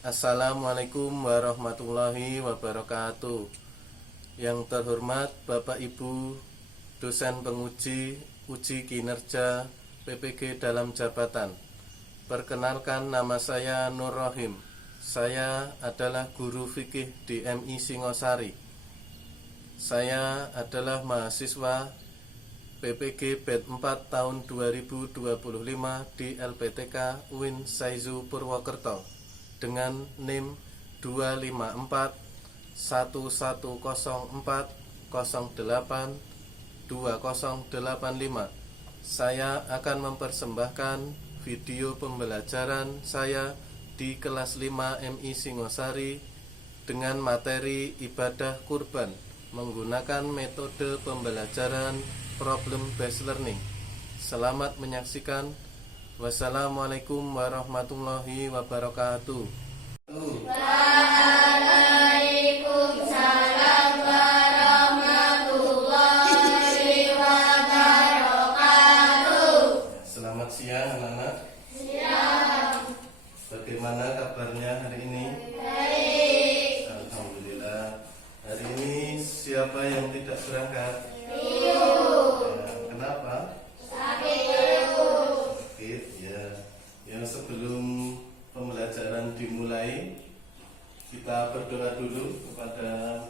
Assalamualaikum warahmatullahi wabarakatuh. Yang terhormat Bapak Ibu dosen penguji uji kinerja PPG dalam jabatan. Perkenalkan, nama saya Nur Rohim. Saya adalah guru fikih di MI Singosari. Saya adalah mahasiswa PPG BED 4 tahun 2025 di LPTK UIN Saizu Purwokerto dengan NIM 254 1104 08 2085. Saya akan mempersembahkan video pembelajaran saya di kelas 5 MI Singosari dengan materi ibadah kurban menggunakan metode pembelajaran problem based learning. Selamat menyaksikan. Wassalamualaikum warahmatullahi wabarakatuh. Waalaikumsalam warahmatullahi wabarakatuh. Selamat siang anak-anak. Siang. Bagaimana kabarnya hari ini? Baik. Alhamdulillah. Hari ini siapa yang tidak berangkat? Ibu. Kenapa? Sakit. Sakit, ya. Yang sebelum pembelajaran dimulai, kita berdoa dulu kepada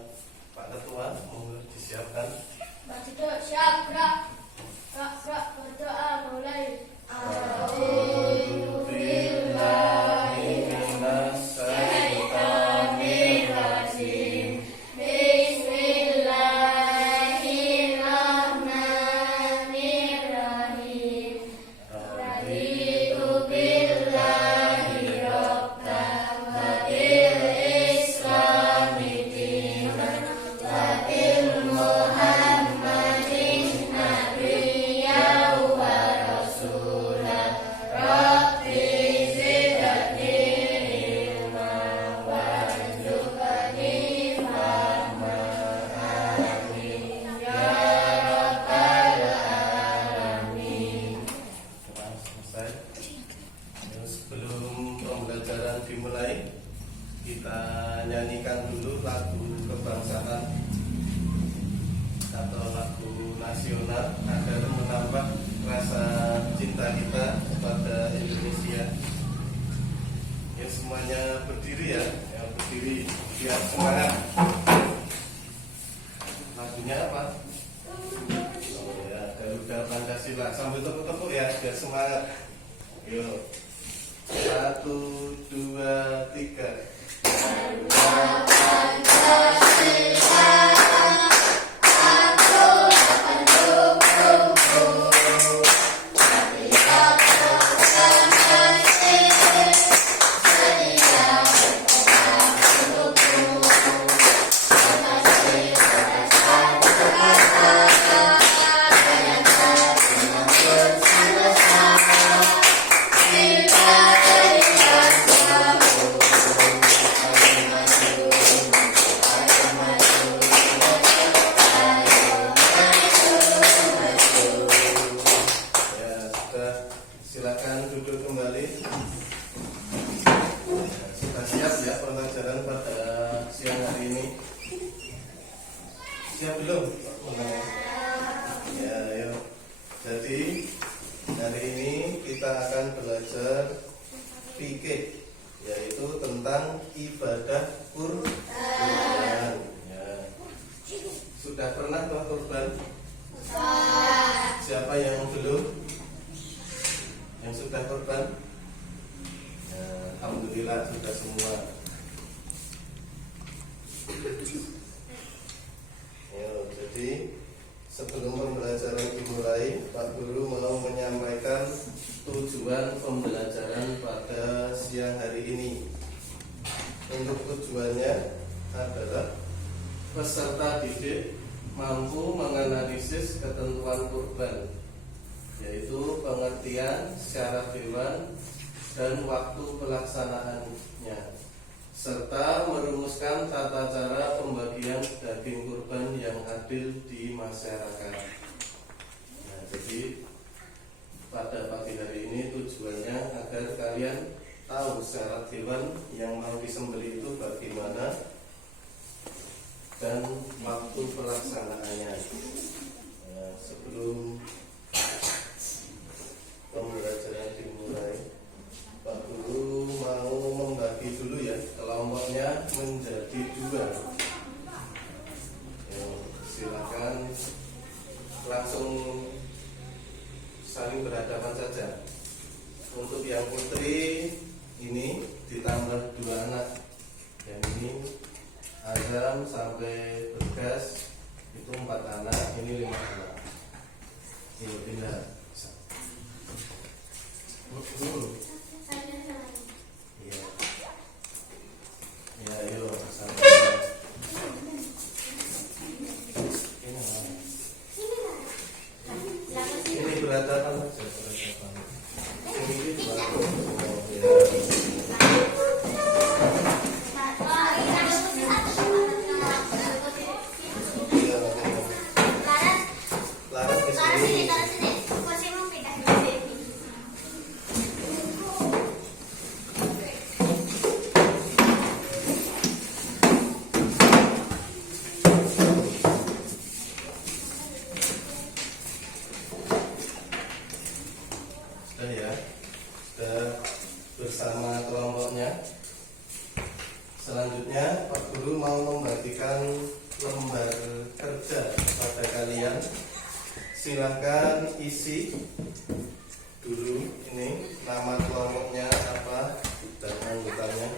Pak Ketua. Mohon disiapkan. Mbak Cito siap, gerak. Gerak, berdoa mulai. A'udzu billahi minas syaitonir rajim. Bismillahirrahmanirrahim. Raditu billahi rabban wa bil islami dinan wa bil muhammadin nabiyyan wa rasulan. Rabbi zidni ilman warzuqni fahman. Amin ya rabbal alamin. Selesai. Sebelum pembelajaran dimulai, kita nyanyikan dulu lagu kebangsaan atau lagu nasional agar menambah rasa cinta kita kepada Indonesia. Ya, semuanya berdiri ya, yang berdiri biar semangat. Lagunya apa? Oh ya, Garuda Pancasila. Sambil tepuk-tepuk ya, biar semangat. Yuk, 1, 2, 3. Ya, sudah, silakan duduk kembali. Sudah siap ya pembelajaran pada siang hari ini? Siap belum? Ya, ayo. Jadi hari ini kita akan belajar fikih, yaitu tentang ibadah kurban. Ya. Sudah pernah toh kurban? Siapa yang belum? Yang sudah kurban? Ya, alhamdulillah sudah semua. Ya, jadi sebelum pembelajaran dimulai, Pak Guru mau menyampaikan tujuan pembelajaran pada siang hari ini. Untuk tujuannya adalah peserta didik mampu menganalisis ketentuan kurban, yaitu pengertian, syarat hewan, dan waktu pelaksanaannya, serta merumuskan tata cara pembagian daging kurban yang adil di masyarakat. Nah, jadi pada pagi hari ini tujuannya agar kalian tahu secara hewan yang mau disembelih itu bagaimana dan waktu pelaksanaannya. Nah, sebelum pembelajaran dimulai, Pak Guru mau membagi dulu ya kelompoknya menjadi 2. Ya, silakan langsung saling berhadapan saja. Untuk yang putri ini ditambah 2 anak. Yang ini Azam sampai Bergas itu 4 anak, ini 5 anak. Ini pindah. Iya. Ya, ayo sampai. Ini berhadapan saja, berhadapan. Ini berhadapan. Laras ke sini. Sudah ya, sudah bersama kelompoknya. Selanjutnya Pak Guru mau membagikan lembar kerja pada kalian. Silahkan isi dulu ini nama kelompoknya apa dan anggotanya.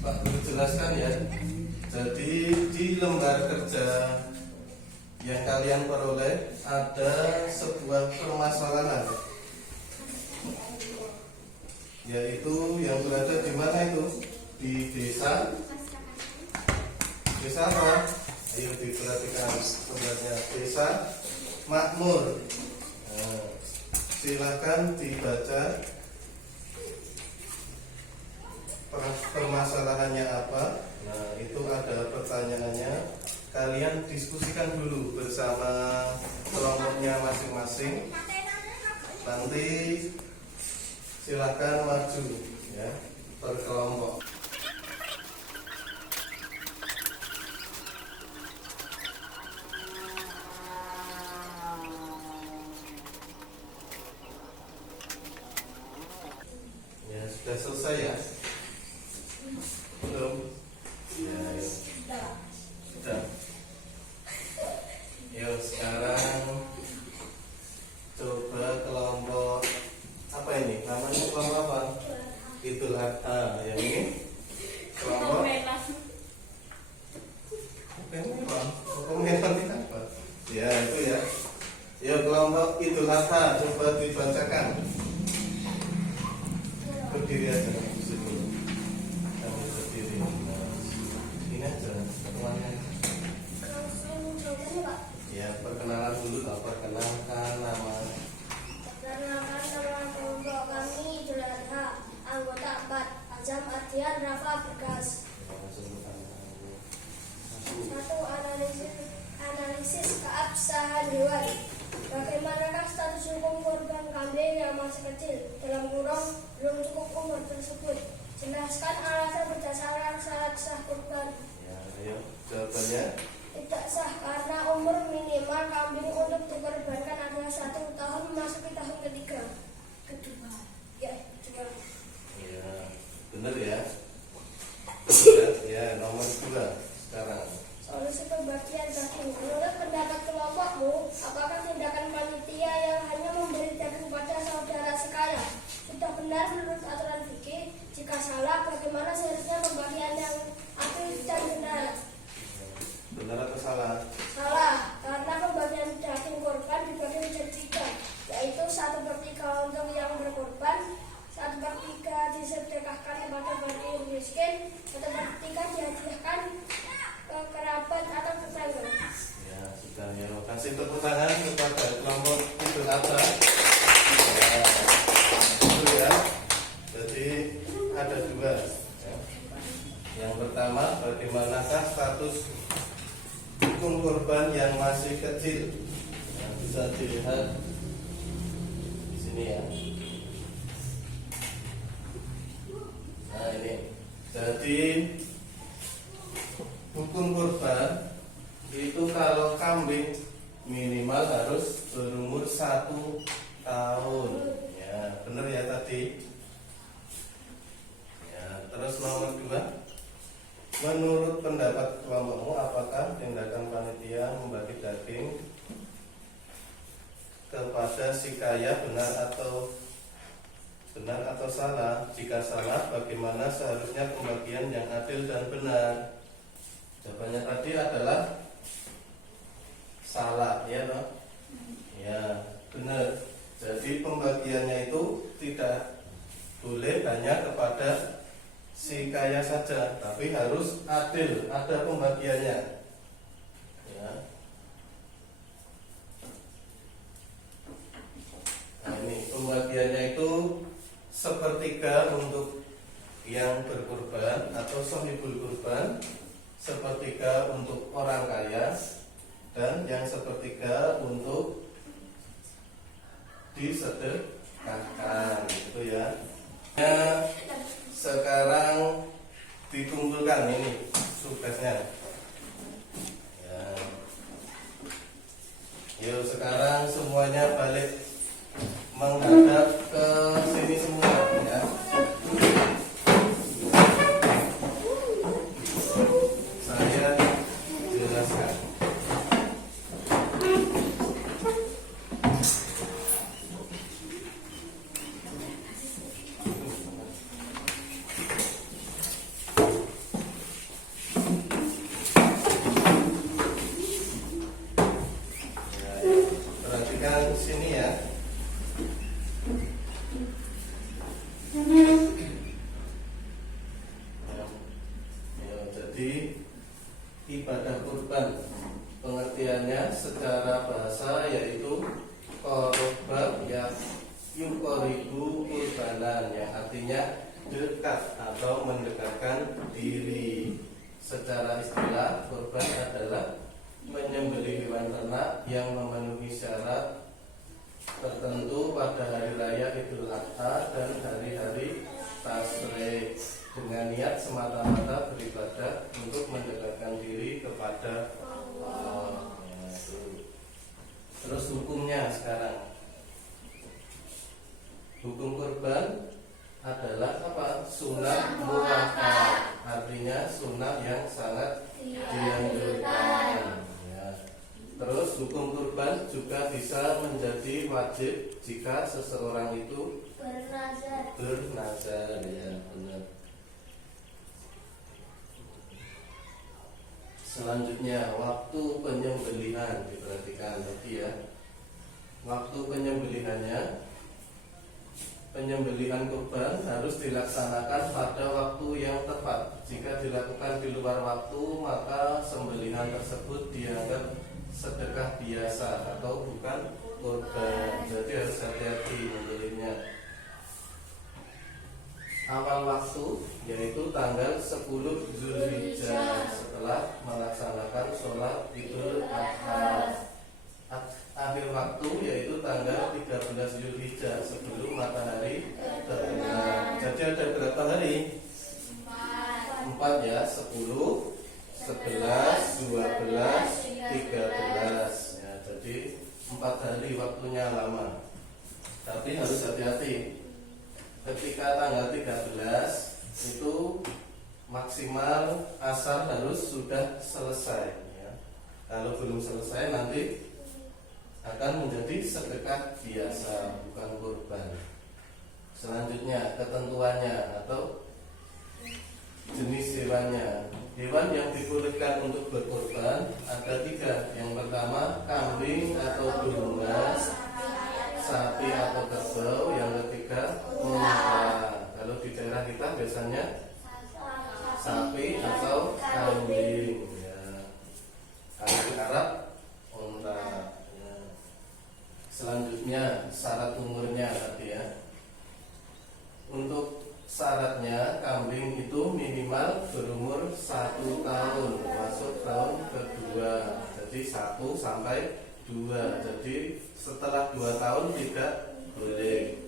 Pak Guru jelaskan ya. Jadi di lembar kerja yang kalian peroleh ada sebuah permasalahan, yaitu yang berada di mana itu? Di desa. Desa apa? Ayo diperhatikan sebenarnya. Desa Makmur. Nah, silakan dibaca permasalahannya apa. Nah, itu ada pertanyaannya. Kalian diskusikan dulu bersama kelompoknya masing-masing. Nanti silakan maju ya per kelompok. Ya, sudah selesai ya? Belum? Ya, sudah. Yuk sekarang coba kelompok apa ini? Namanya kelompok apa? Idul Adha. Yang ini kelompok Merah ini apa? Ya itu ya. Yuk kelompok Idul Adha coba dibacakan. Berdiri aja di situ. Kamu berdiri. Ini aja temannya. Ya, perkenalan dulu lah, perkenalkan nama. Perkenalkan nama kelompok kami Idul Adha, anggota 4, Azam, Ardian, Rafa, Bergas. Satu, analisis keabsahan hewan. Bagaimanakah status hukum korban kambing yang masih kecil dalam kurung belum cukup umur tersebut? Jelaskan alasan berdasarkan syarat sah korban. Ya, ayo jawabannya. Tidak sah karena umur minimal kambing untuk dikorbankan adalah 1 tahun memasuki tahun kedua. Ya, kedua. Ya, benar ya. Ya, nomor 2 sekarang. Solusi pembagian daging. Menurut pendapat kelompokmu, apakah tindakan panitia yang hanya memberi daging pada saudara sekaya sudah benar menurut aturan fikih? Jika salah, bagaimana seharusnya pembagian yang adil dan benar? Benar atau salah? Salah, karena pembagian daging kepada kelompok Idul Adha. Ya, itu ya. Jadi ada dua. Ya. Yang pertama, bagaimanakah status hukum korban yang masih kecil? Ya, bisa dilihat di sini ya. Nah ini, jadi hukum korban itu kalau kambing minimal harus berumur 1 tahun. Ya, benar ya tadi. Ya, terus nomor 2, menurut pendapat kelompokmu, apakah tindakan panitia membagi daging kepada si kaya benar atau salah? Jika salah, bagaimana seharusnya pembagian yang adil dan benar? Jawabannya tadi adalah salah, ya toh? Ya, benar. Jadi pembagiannya itu tidak boleh hanya kepada si kaya saja, tapi harus adil, ada pembagiannya. Ya. Nah ini pembagiannya itu sepertiga untuk yang berkorban atau sohibul kurban, sepertiga untuk orang kaya, dan yang sepertiga untuk disedekahkan, gitu ya. Nah, sekarang dikumpulkan ini tugasnya. Ya. Yuk sekarang semuanya balik menghadap ke sini semua ya. Saya jelaskan. Perhatikan sini ya. Jadi ibadah kurban pengertiannya secara bahasa yaitu qoroba ya yukoribu kurbanan, yang artinya dekat atau mendekatkan diri. Secara istilah, kurban adalah menyembelih hewan ternak yang memenuhi syarat tertentu pada hari raya Idul Adha dan hari-hari Tasyrik dengan niat semata-mata beribadah untuk mendekatkan diri kepada Allah. Ya, terus hukumnya sekarang. Hukum kurban adalah apa? Sunnah muakkad, artinya sunnah yang sangat dianjurkan. Ya. Terus hukum kurban juga bisa menjadi wajib jika seseorang itu bernazar, ya benar. Selanjutnya waktu penyembelihan, diperhatikan tadi ya. Waktu penyembelihan kurban harus dilaksanakan pada waktu yang tepat. Jika dilakukan di luar waktu, maka sembelihan tersebut dianggap sedekah biasa atau bukan kurban. Jadi harus hati-hati membelinya. Awal waktu yaitu tanggal 10 Zulhijjah setelah melaksanakan sholat Idul Adha. Akhir waktu yaitu tanggal 13 Zulhijjah sebelum matahari terbenam. Jadi ada berapa hari? 4 ya, 10, 11, 12, 13 ya, jadi 4 hari waktunya lama. Tapi harus hati-hati. Ketika tanggal 13 itu maksimal asar harus sudah selesai ya. Kalau belum selesai nanti akan menjadi sedekah biasa, bukan kurban. Selanjutnya ketentuannya atau jenis hewannya. Hewan yang dibolehkan untuk berkorban ada 3. Yang pertama kambing atau domba, sapi atau kerbau. Yang ketiga unta. Kalau di daerah kita biasanya sapi atau kambing ya. Kalau di Arab unta ya. Selanjutnya syarat umurnya tadi ya. Untuk syaratnya kambing itu minimal berumur 1 tahun masuk tahun kedua. Jadi 1 sampai 2. Jadi setelah 2 tahun tidak boleh.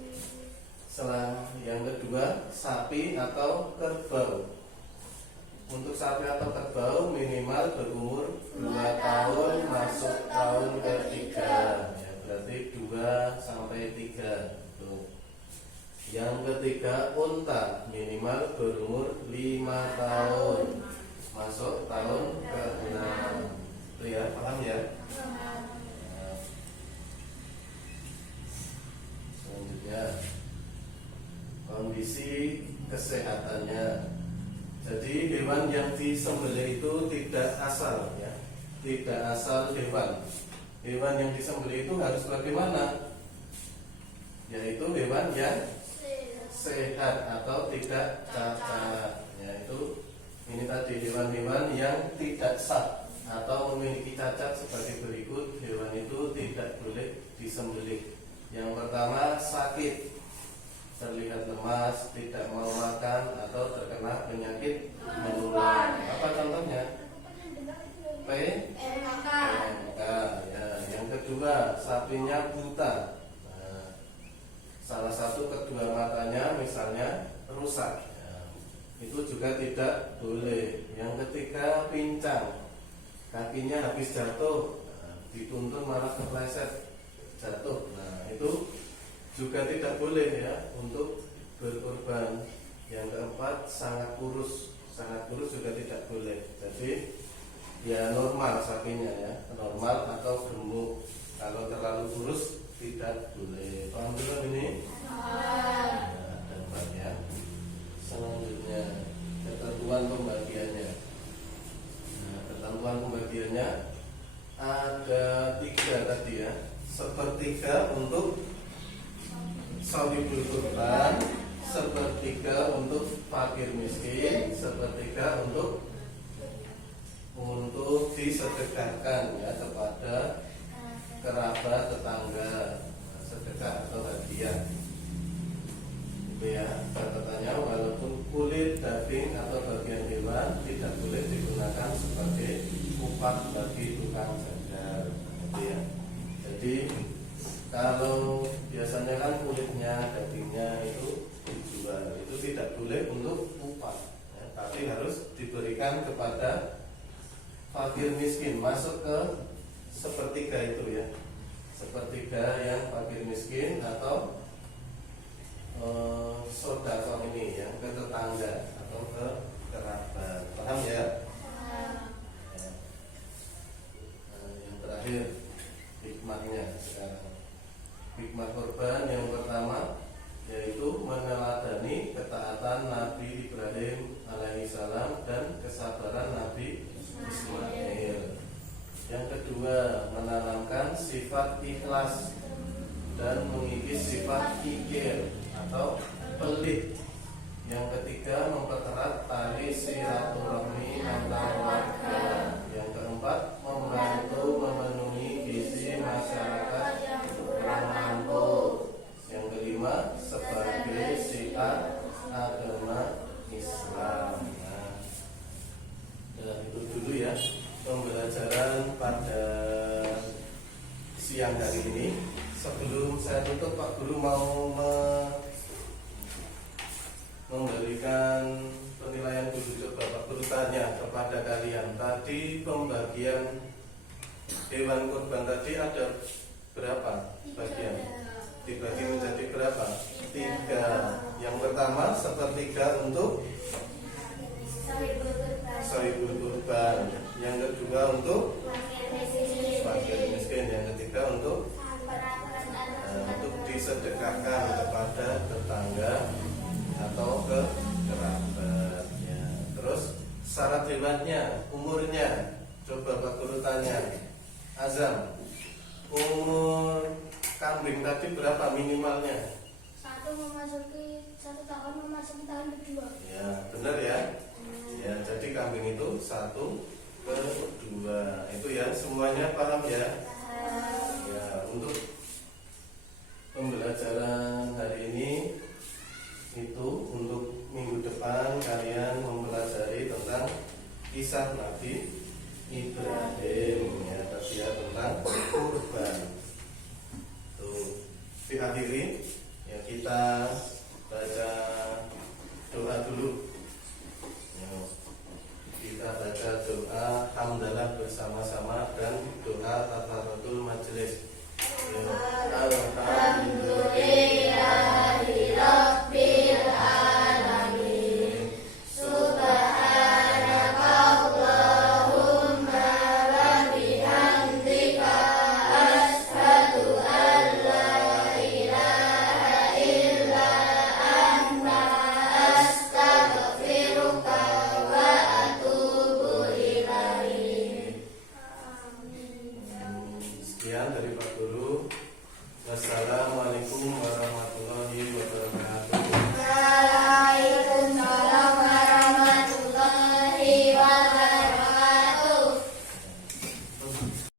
Yang kedua sapi atau kerbau. Untuk sapi atau kerbau minimal berumur 2 tahun masuk tahun ketiga. Ya, berarti 2 sampai 3. Tuh. Yang ketiga unta minimal berumur 5 tahun masuk tahun ke-6. Itu ya, paham ya? Nah. Selanjutnya kondisi kesehatannya. Jadi hewan yang disembelih itu tidak asal ya, tidak asal hewan. Hewan yang disembelih itu harus bagaimana? Yaitu hewan yang sehat atau tidak cacat. Yaitu ini tadi hewan-hewan yang tidak sah atau memiliki cacat sebagai berikut. Hewan itu tidak boleh disembelih. Yang pertama sakit, terlihat lemas, tidak mau makan, atau terkena penyakit menular. Apa contohnya? PMK. Ya. Yang kedua, sapinya buta. Nah, salah satu kedua matanya misalnya rusak. Ya, itu juga tidak boleh. Yang ketiga, pincang, kakinya habis jatuh, dituntun malah kepleset jatuh. Nah, itu juga tidak boleh ya untuk berkorban. Yang keempat sangat kurus juga tidak boleh. Jadi ya normal sapinya ya, normal atau gemuk. Kalau terlalu kurus tidak boleh. Paham belum ini? Nah, dapat ya. Selanjutnya ketentuan pembagiannya. Nah, ketentuan pembagiannya ada 3 tadi ya. Sepertiga untuk shahidul kurban, sepertiga untuk fakir miskin, sepertiga untuk disedekahkan ya kepada kerabat tetangga, sedekah atau hadiah. Itu ya catatannya, walaupun kulit, daging atau bagian hewan tidak boleh digunakan sebagai upah bagi tukang jajar. Gitu ya. Jadi kalau biasanya kan kulitnya, dagingnya itu dijual, itu tidak boleh untuk upah ya, tapi harus diberikan kepada fakir miskin, masuk ke sepertiga itu ya, sepertiga yang fakir miskin atau sedekah ini yang ke tetangga atau ke kerabat. Paham ya? Ya. Yang terakhir hikmahnya sekarang. Hikmah korban yang pertama yaitu meneladani ketaatan Nabi Ibrahim alaihissalam dan kesabaran Nabi Ismail. Yang kedua, menanamkan sifat ikhlas dan mengikis sifat kikir atau pelit. Yang ketiga, mempererat tali silaturahmi antar warga. Yang keempat, membantu memenuhi gizi masyarakat yang kurang mampu. Yang kelima, sebagai syiar agama Islam. Nah, itu dulu ya pembelajaran pada siang hari ini. Sebelum saya tutup, Pak Guru mau memberikan penilaian dulu. Coba Pak Guru tanya kepada kalian, tadi pembagian hewan kurban tadi ada berapa bagian? Dibagi menjadi berapa? 3. Yang pertama sepertiga untuk shahidul kurban. Yang kedua untuk fakir miskin. Yang ketiga untuk disedekahkan kepada tetangga atau ke kerabat ya. Terus syarat hewannya, umurnya. Coba Pak Guru tanya, Azam, umur kambing tadi berapa minimalnya? 1 tahun memasuki tahun kedua. Ya, benar ya. Ya, jadi kambing itu 1 ke 2. Itu ya, semuanya paham ya? Ya, untuk diakhiri, ya kita baca doa dulu. Ya, kita baca doa hamdalah bersama-sama dan doa tafaratul majelis. Ya, Alhamdulillahirabbil alamin. Subhanakallahumma wa bihamdika asyhadu an la ilaha illa anta astaghfiruka wa atubu ilaik. Sekian dari Pak Guru. Wassalamualaikum